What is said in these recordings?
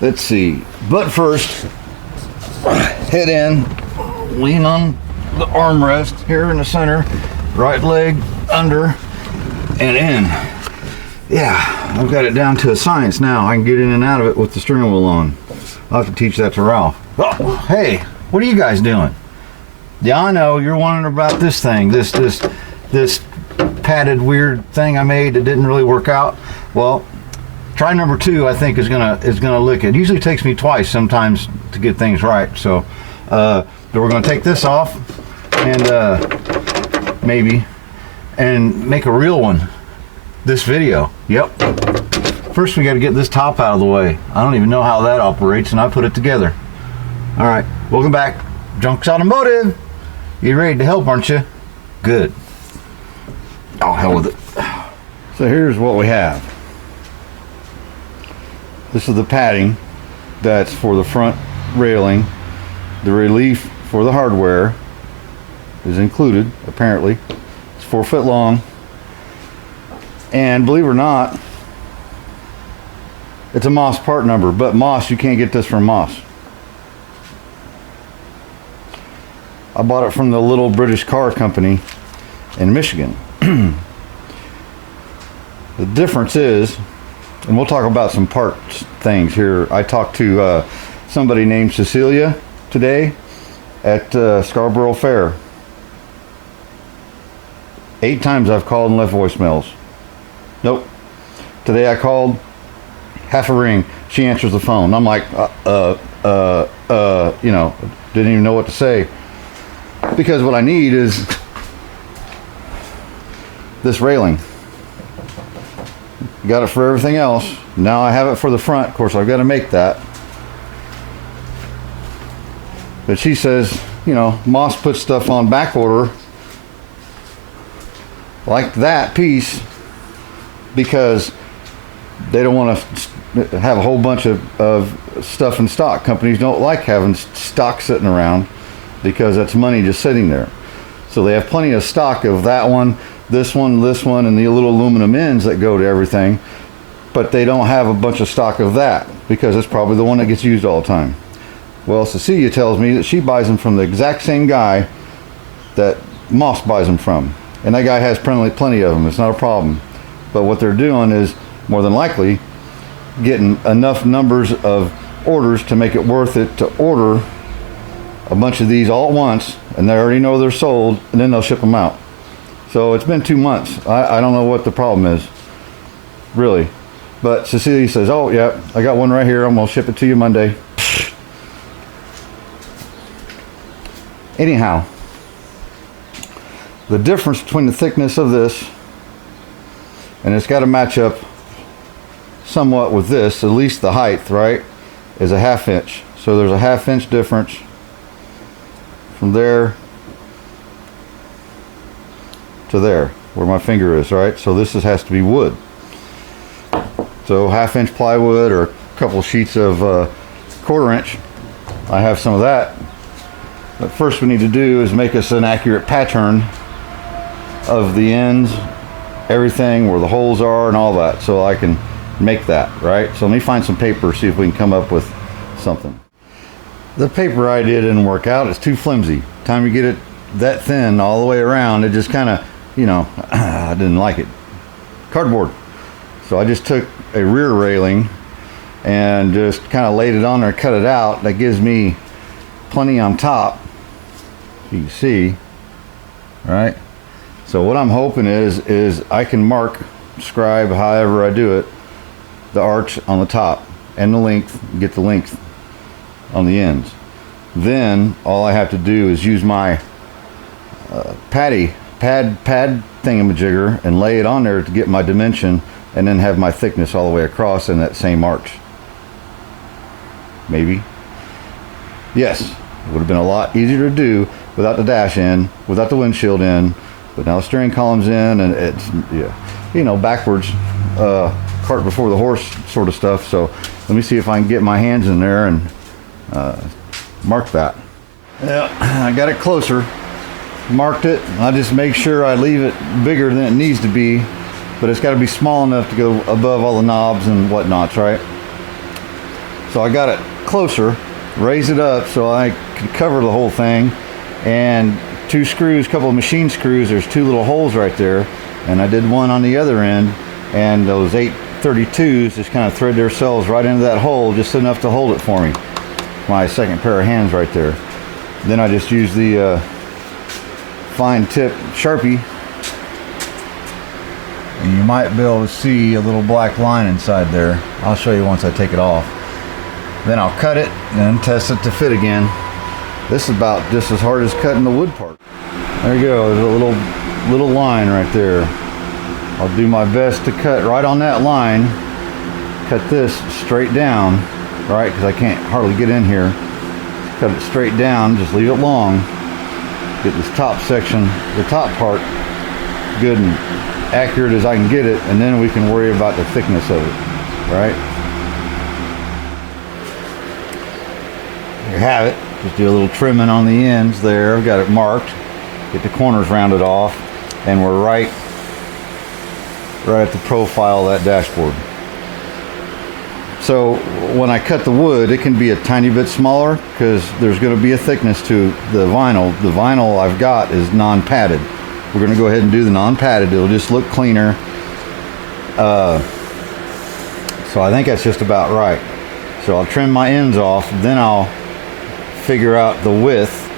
Let's see. But first, head in, lean on the armrest here in the center, right leg under and in. Yeah, I've got it down to a science now. I can get in and out of it with the steering wheel on. I'll have to teach that to Ralph. Oh, hey, what are you guys doing? Yeah, I know you're wondering about this thing, this padded weird thing I made that didn't really work out. Well, try number 2. I think is gonna lick it. Usually takes me twice sometimes to get things right. So we're gonna take this off and maybe make a real one. This video. Yep. First we got to get this top out of the way. I don't even know how that operates, and I put it together. All right, welcome back, Junks Automotive. You ready to help, aren't you? Good. Oh, hell with it. So here's what we have. This is the padding that's for the front railing. The relief for the hardware is included, apparently. It's 4 foot long. And believe it or not, it's a Moss part number, but Moss, you can't get this from Moss. I bought it from the little British car company in Michigan. The difference is, and we'll talk about some parts things here. I talked to somebody named Cecilia today at Scarborough Fair. 8 times I've called and left voicemails. Nope. Today I called, half a ring. She answers the phone. I'm like, you know, didn't even know what to say. Because what I need is this railing. Got it for everything else. Now I have it for the front. Of course, I've got to make that. But she says, you know, Moss puts stuff on back order like that piece because they don't want to have a whole bunch of stuff in stock. Companies don't like having stock sitting around because that's money just sitting there. So they have plenty of stock of that one, this one, and the little aluminum ends that go to everything, but they don't have a bunch of stock of that because it's probably the one that gets used all the time. Well, Cecilia tells me that she buys them from the exact same guy that Moss buys them from, and that guy has plenty of them. It's not a problem. But what they're doing is more than likely getting enough numbers of orders to make it worth it to order a bunch of these all at once, and they already know they're sold, and then they'll ship them out. So it's been 2 months. I don't know what the problem is, really. But Cecilia says, oh, yeah, I got one right here. I'm going to ship it to you Monday. Anyhow, the difference between the thickness of this, and it's got to match up somewhat with this, at least the height, right, is a 1/2 inch. So there's a 1/2 inch difference from there to there where my finger is, right? So this has to be wood. So 1/2 inch plywood or a couple sheets of 1/4 inch. I have some of that. But first we need to do is make us an accurate pattern of the ends, everything, where the holes are and all that, so I can make that, right? So let me find some paper, see if we can come up with something. The paper idea didn't work out. It's too flimsy. Time you get it that thin all the way around, it just kind of, you know, I didn't like it. Cardboard. So I just took a rear railing and just kind of laid it on there, cut it out. That gives me plenty on top, you can see, right? So what I'm hoping is I can scribe however I do it, the arch on the top and the length, get the length on the ends. Then all I have to do is use my pad thingamajigger and lay it on there to get my dimension, and then have my thickness all the way across in that same arch. Maybe. Yes, it would have been a lot easier to do without the dash in, without the windshield in, but now the steering column's in, and it's, yeah, you know, backwards, cart before the horse sort of stuff. So let me see if I can get my hands in there and mark that. Yeah, I got it closer, marked it. I just make sure I leave it bigger than it needs to be, but it's got to be small enough to go above all the knobs and whatnots, right? So I got it closer, raise it up so I could cover the whole thing, and 2 screws, couple of machine screws, there's 2 little holes right there, and I did one on the other end, and those 832s just kind of thread themselves right into that hole, just enough to hold it for me. My second pair of hands right there. Then I just use the fine tip Sharpie, and you might be able to see a little black line inside there. I'll show you once I take it off. Then I'll cut it and test it to fit again. This is about just as hard as cutting the wood part. There you go, there's a little line right there. I'll do my best to cut right on that line. Cut this straight down, right, because I can't hardly get in here. Cut it straight down, just leave it long. Get this top section, the top part, good and accurate as I can get it, and then we can worry about the thickness of it, right? There you have it. Just do a little trimming on the ends there. I've got it marked. Get the corners rounded off, and we're right at the profile of that dashboard. So when I cut the wood, it can be a tiny bit smaller because there's going to be a thickness to the vinyl. The vinyl I've got is non-padded. We're going to go ahead and do the non-padded. It'll just look cleaner. So I think that's just about right. So I'll trim my ends off, then I'll figure out the width,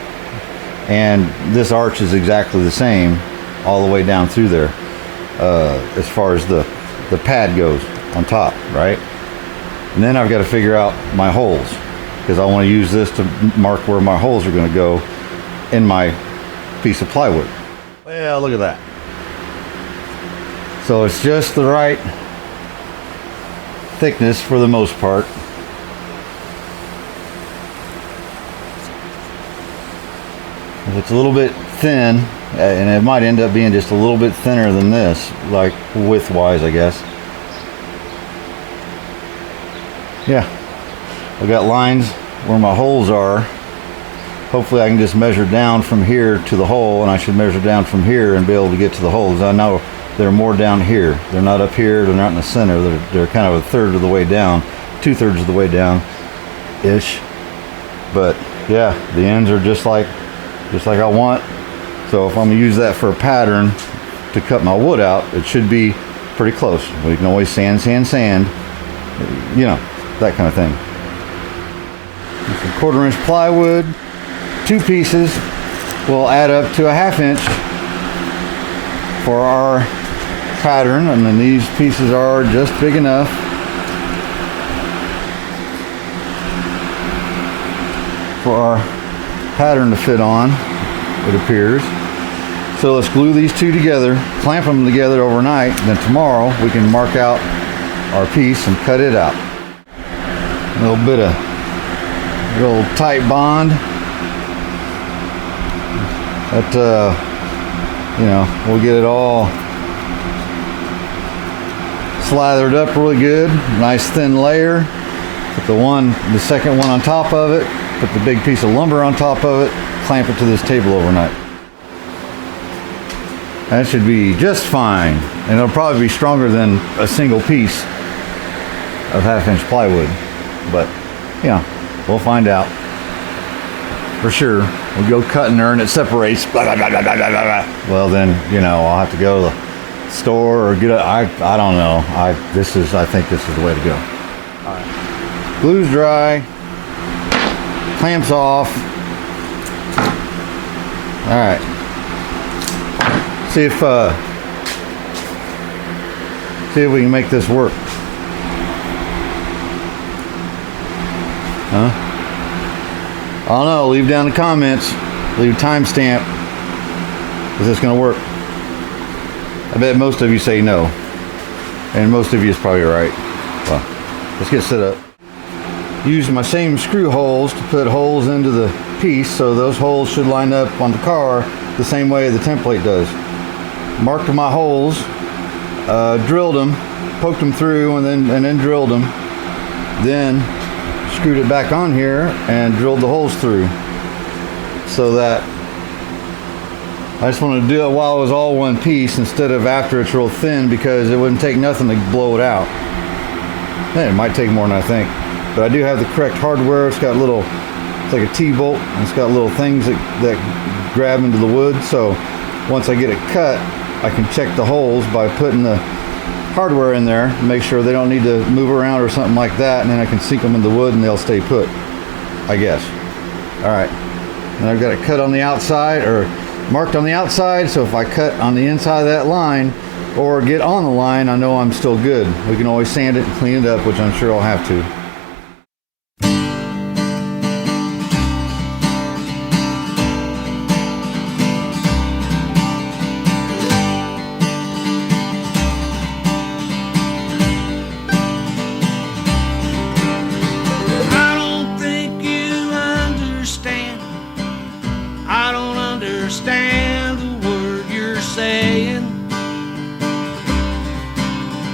and this arch is exactly the same all the way down through there, as far as the pad goes on top, right? And then I've got to figure out my holes, because I want to use this to mark where my holes are going to go in my piece of plywood. Well, look at that. So it's just the right thickness for the most part. If it's a little bit thin, and it might end up being just a little bit thinner than this, like width-wise, I guess. Yeah, I've got lines where my holes are. Hopefully I can just measure down from here to the hole, and I should measure down from here and be able to get to the holes. I know they're more down here. They're not up here, they're not in the center. They're kind of a third of the way down, 2/3 of the way down-ish. But yeah, the ends are just like I want. So if I'm gonna use that for a pattern to cut my wood out, it should be pretty close. We can always sand, you know, that kind of thing. Some 1/4 inch plywood, 2 pieces will add up to a 1/2 inch for our pattern, and then these pieces are just big enough. For our pattern to fit on, it appears. So let's glue these 2 together, clamp them together overnight, then tomorrow we can mark out our piece and cut it out. A little bit of real tight bond. That you know, we'll get it all slathered up really good, nice thin layer. Put the second one on top of it. Put the big piece of lumber on top of it, clamp it to this table overnight. That should be just fine, and it'll probably be stronger than a single piece of 1/2 inch plywood, but you know, we'll find out for sure. We'll go cutting her and it separates, blah, blah, blah, blah, blah, blah, blah. Well then, you know, I'll have to go to the store or get a, I don't know. I think this is the way to go. All right. Glue's dry. Clamps off. All right. See if we can make this work. Huh? I don't know. Leave down the comments. Leave a timestamp. Is this going to work? I bet most of you say no, and most of you is probably right. Well, let's get set up. Using my same screw holes to put holes into the piece, so those holes should line up on the car the same way the template does. Marked my holes, drilled them, poked them through, and then drilled them. Then screwed it back on here and drilled the holes through. So that I just wanted to do it while it was all one piece instead of after it's real thin, because it wouldn't take nothing to blow it out. It might take more than I think. but I do have the correct hardware. It's got little, it's like a T-bolt, and it's got little things that grab into the wood. So once I get it cut, I can check the holes by putting the hardware in there, make sure they don't need to move around or something like that, and then I can sink them in the wood and they'll stay put, I guess. All right, and I've got it cut on the outside, or marked on the outside, so if I cut on the inside of that line or get on the line, I know I'm still good. We can always sand it and clean it up, which I'm sure I'll have to. Understand the word you're saying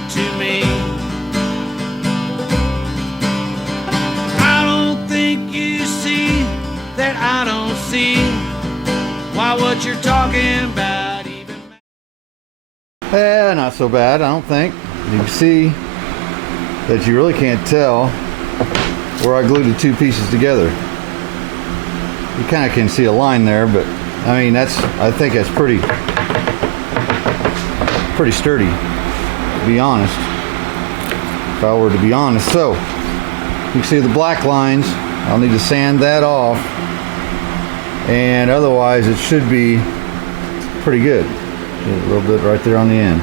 to me. I don't think you see that I don't see why what you're talking about even matters. Not so bad, I don't think. You can see that you really can't tell where I glued the two pieces together. You kind of can see a line there, but I mean, I think that's pretty sturdy, to be honest, if I were to be honest. So you can see the black lines. I'll need to sand that off, and otherwise it should be pretty good. Get a little bit right there on the end.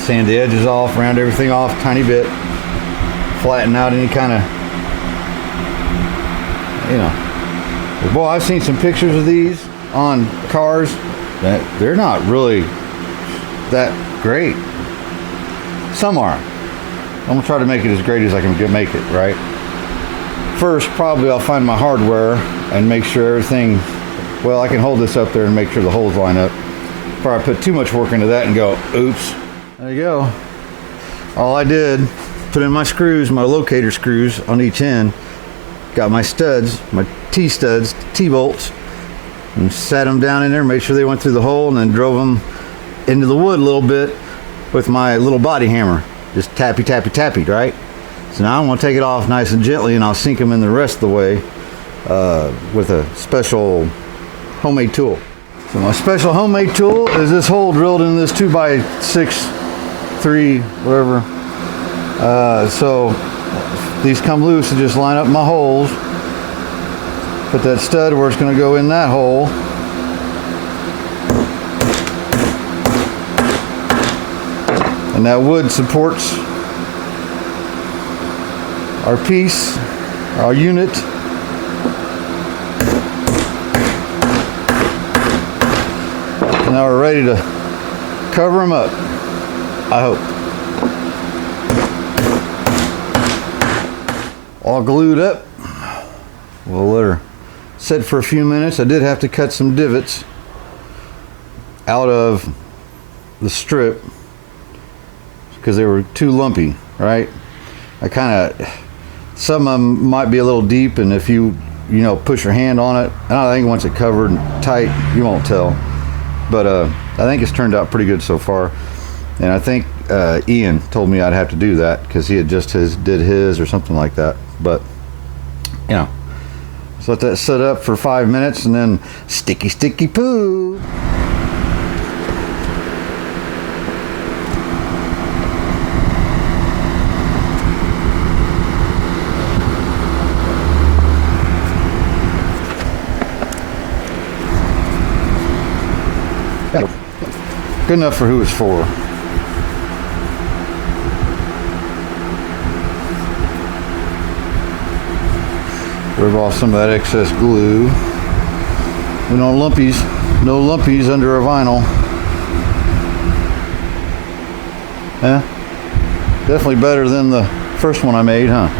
Sand the edges off, round everything off a tiny bit, flatten out any kind of, you know. Boy, I've seen some pictures of these on cars that they're not really that great. Some are. I'm gonna try to make it as great as I can make it, right? First, probably I'll find my hardware and make sure everything, well, I can hold this up there and make sure the holes line up before I put too much work into that and go, oops. There you go. All I did, put in my screws, my locator screws on each end, got my studs, my T-studs, T-bolts, and sat them down in there, made sure they went through the hole, and then drove them into the wood a little bit with my little body hammer. Just tappy, tappy, tappy, right? So now I'm gonna take it off nice and gently, and I'll sink them in the rest of the way with a special homemade tool. So my special homemade tool is this hole drilled in this 2x6, 3, whatever. So these come loose and just line up my holes. Put that stud where it's going to go in that hole. And that wood supports our piece, our unit. And now we're ready to cover them up, I hope. All glued up. We'll let her sit for a few minutes. I did have to cut some divots out of the strip because they were too lumpy, right? I kind of, some of them might be a little deep, and if you push your hand on it, and I think once it's covered and tight, you won't tell. But I think it's turned out pretty good so far. And I think Ian told me I'd have to do that because he had just did his or something like that. But you know, so let that sit up for 5 minutes, and then sticky poo. Good enough for who it's for. Rip off some of that excess glue. We don't lumpies, no lumpies under a vinyl. Yeah, definitely better than the first one I made, huh?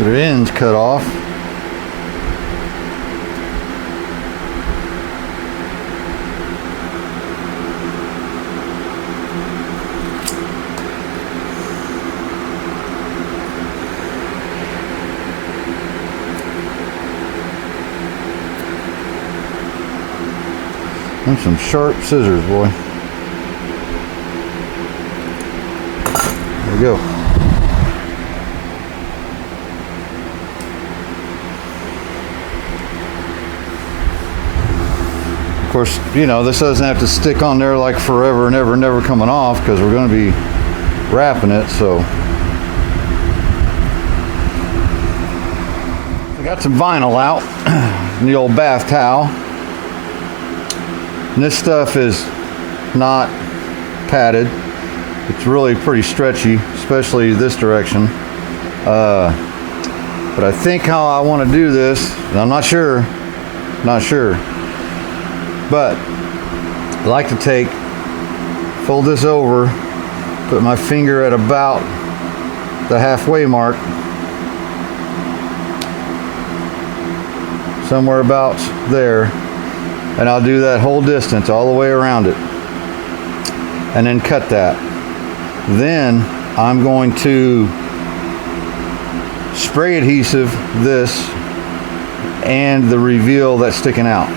Get her ends cut off. And some sharp scissors, boy. There we go. Of course, you know, this doesn't have to stick on there like forever and ever, never coming off, because we're going to be wrapping it, so. I got some vinyl out and the old bath towel. And this stuff is not padded. It's really pretty stretchy, especially this direction. But I think how I want to do this, and I'm not sure, but I like to fold this over, put my finger at about the halfway mark, somewhere about there, and I'll do that whole distance all the way around it, and then cut that. Then I'm going to spray adhesive this and the reveal that's sticking out.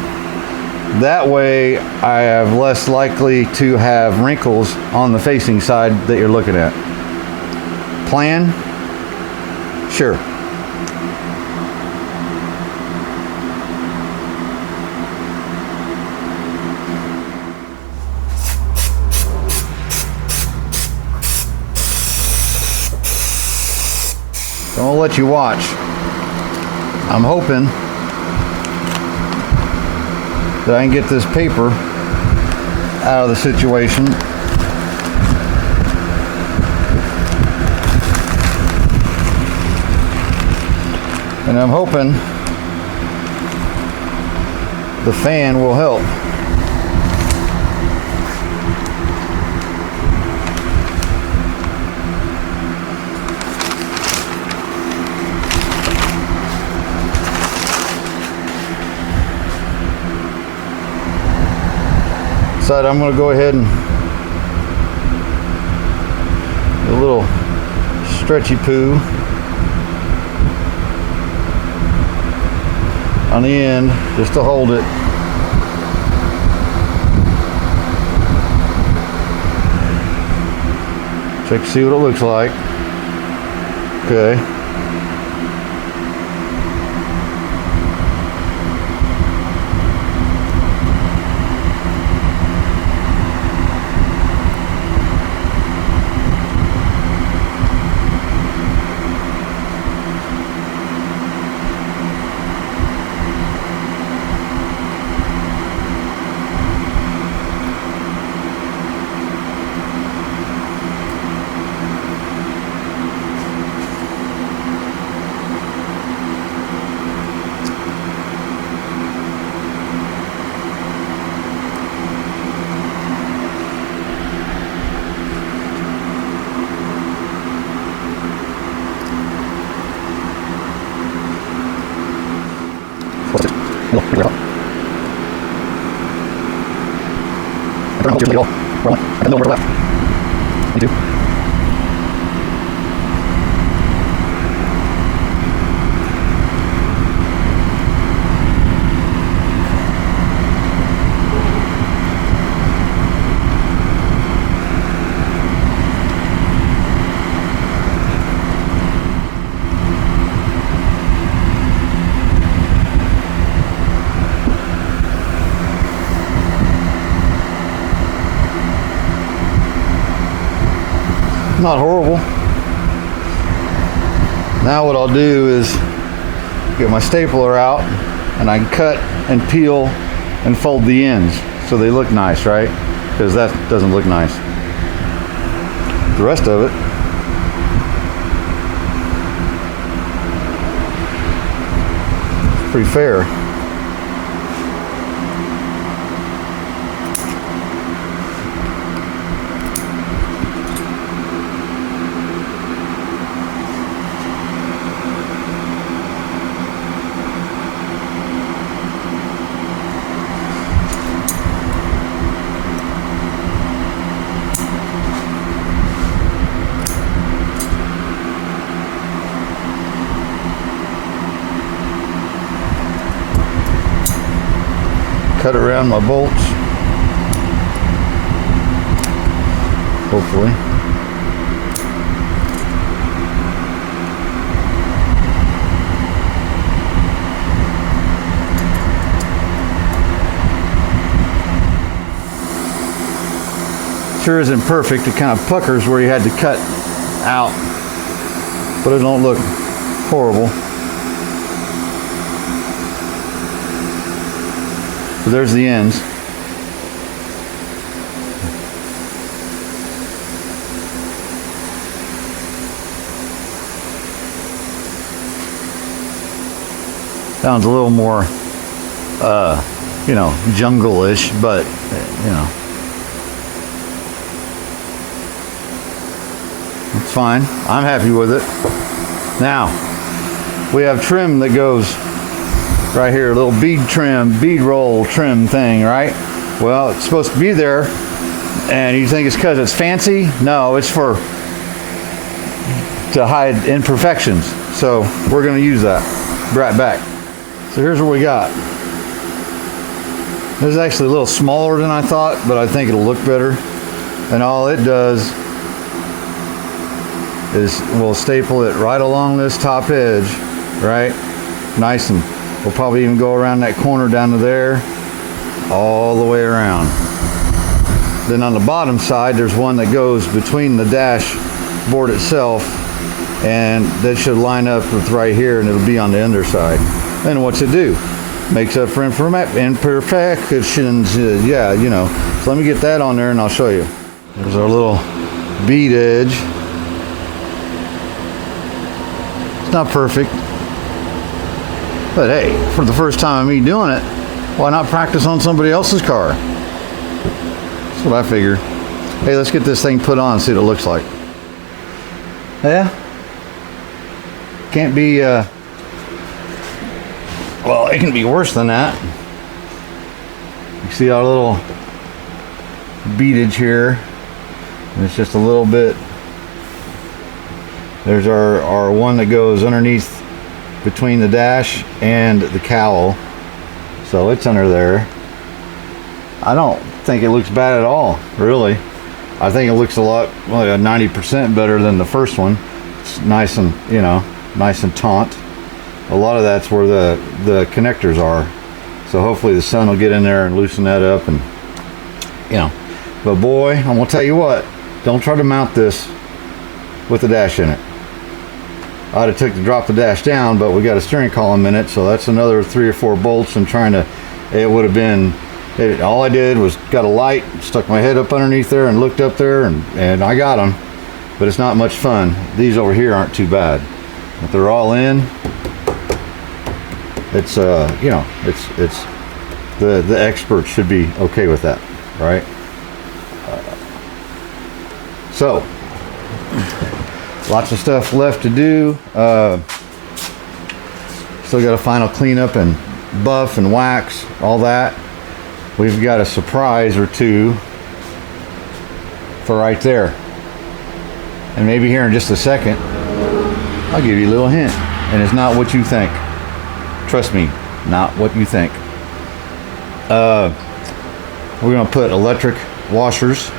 That way I have less likely to have wrinkles on the facing side that you're looking at. Plan? Sure. So I'll let you watch. I'm hoping that I can get this paper out of the situation. And I'm hoping the fan will help. So I'm going to go ahead and a little stretchy poo on the end just to hold it. Check to see what it looks like. Okay. Not horrible. Now what I'll do is get my stapler out and I can cut and peel and fold the ends so they look nice, right? Because that doesn't look nice. The rest of it, it's pretty fair. cut around my bolts. Hopefully. Sure isn't perfect. It kind of puckers where you had to cut out, but it don't look horrible. So there's the ends. Sounds a little more, you know, jungle-ish, but, you know, it's fine. I'm happy with it. Now, we have trim that goes right here, a little bead trim, bead roll trim thing, right? Well, it's supposed to be there, and you think it's because it's fancy? No, it's to hide imperfections. So we're going to use that. Be right back. So here's what we got. This is actually a little smaller than I thought, but I think it'll look better. And all it does is we'll staple it right along this top edge, right? Nice, and we'll probably even go around that corner down to there, all the way around. Then on the bottom side, there's one that goes between the dashboard itself, and that should line up with right here, and it'll be on the underside. And what's it do? Makes up for imperfections, yeah, you know. So let me get that on there and I'll show you. There's our little bead edge. It's not perfect, but hey, for the first time of me doing it, why not practice on somebody else's car? That's what I figure. Hey, let's get this thing put on and see what it looks like. Yeah, can't be well, it can be worse than that. You see our little beadage here, and it's just a little bit. There's our one that goes underneath between the dash and the cowl, so it's under there. I don't think it looks bad at all, really. I think it looks a lot, well, 90% better than the first one. It's nice and, you know, nice and taut. A lot of that's where the connectors are, so hopefully the sun will get in there and loosen that up, and you know. But boy, I'm gonna tell you what, don't try to mount this with the dash in it. I'd have took to drop the dash down, but we got a steering column in it, so that's another 3 or 4 bolts, and trying to, it would have been, all I did was got a light, stuck my head up underneath there and looked up there, and I got them. But it's not much fun. These over here aren't too bad. If they're all in, it's you know, it's the experts should be okay with that, right? So lots of stuff left to do. Still got a final cleanup and buff and wax, all that. We've got a surprise or two for right there, and maybe here in just a second I'll give you a little hint, and it's not what you think. Trust me, not what you think. We're gonna put electric washers,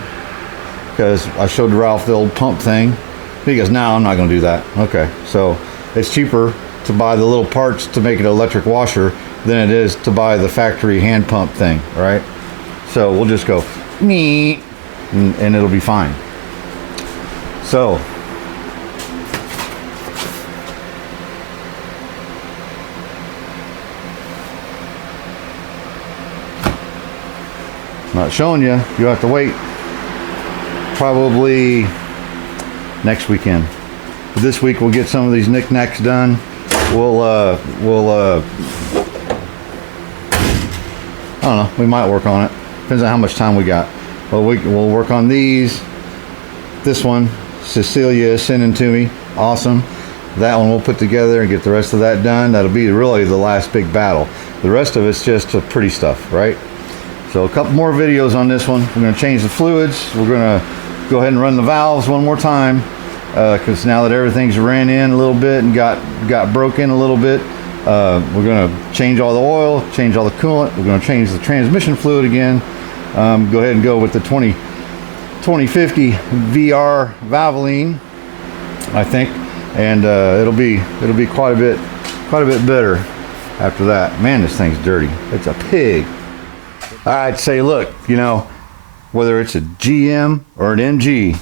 because I showed Ralph the old pump thing. He goes, no, I'm not gonna do that. Okay, so it's cheaper to buy the little parts to make an electric washer than it is to buy the factory hand pump thing, right? So we'll just go, and it'll be fine. So not showing you, you have to wait probably next weekend. But this week we'll get some of these knickknacks done. We'll I don't know, we might work on it, depends on how much time we got. But we'll work on these. This one Cecilia is sending to me, awesome. That one we'll put together and get the rest of that done. That'll be really the last big battle. The rest of it's just pretty stuff, right? So a couple more videos on this one. We're going to change the fluids. We're going to go ahead and run the valves one more time, because now that everything's ran in a little bit and got broke in a little bit, We're going to change all the oil, change all the coolant. We're going to change the transmission fluid again. Go ahead and go with the 2050 VR Valvoline, I think, and it'll be quite a bit better after that. Man, this thing's dirty. It's a pig. I'd say, look, you know, whether it's a GM or an MG,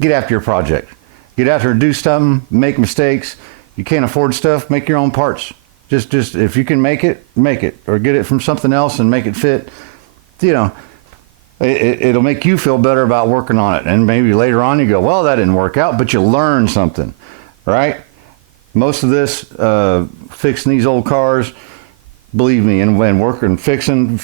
get after your project. Get out there and do something, make mistakes. You can't afford stuff, make your own parts. Just if you can make it, or get it from something else and make it fit. You know, it'll make you feel better about working on it. And maybe later on you go, well, that didn't work out, but you learn something, right? Most of this fixing these old cars, believe me, and when working, fixing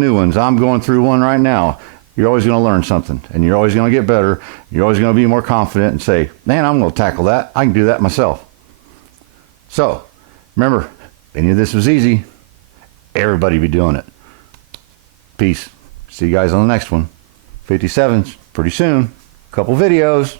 new ones, I'm going through one right now. You're always going to learn something, and you're always going to get better. You're always going to be more confident and say, man, I'm going to tackle that. I can do that myself. So, remember, if any of this was easy, everybody be doing it. Peace. See you guys on the next one. 57's pretty soon. Couple videos.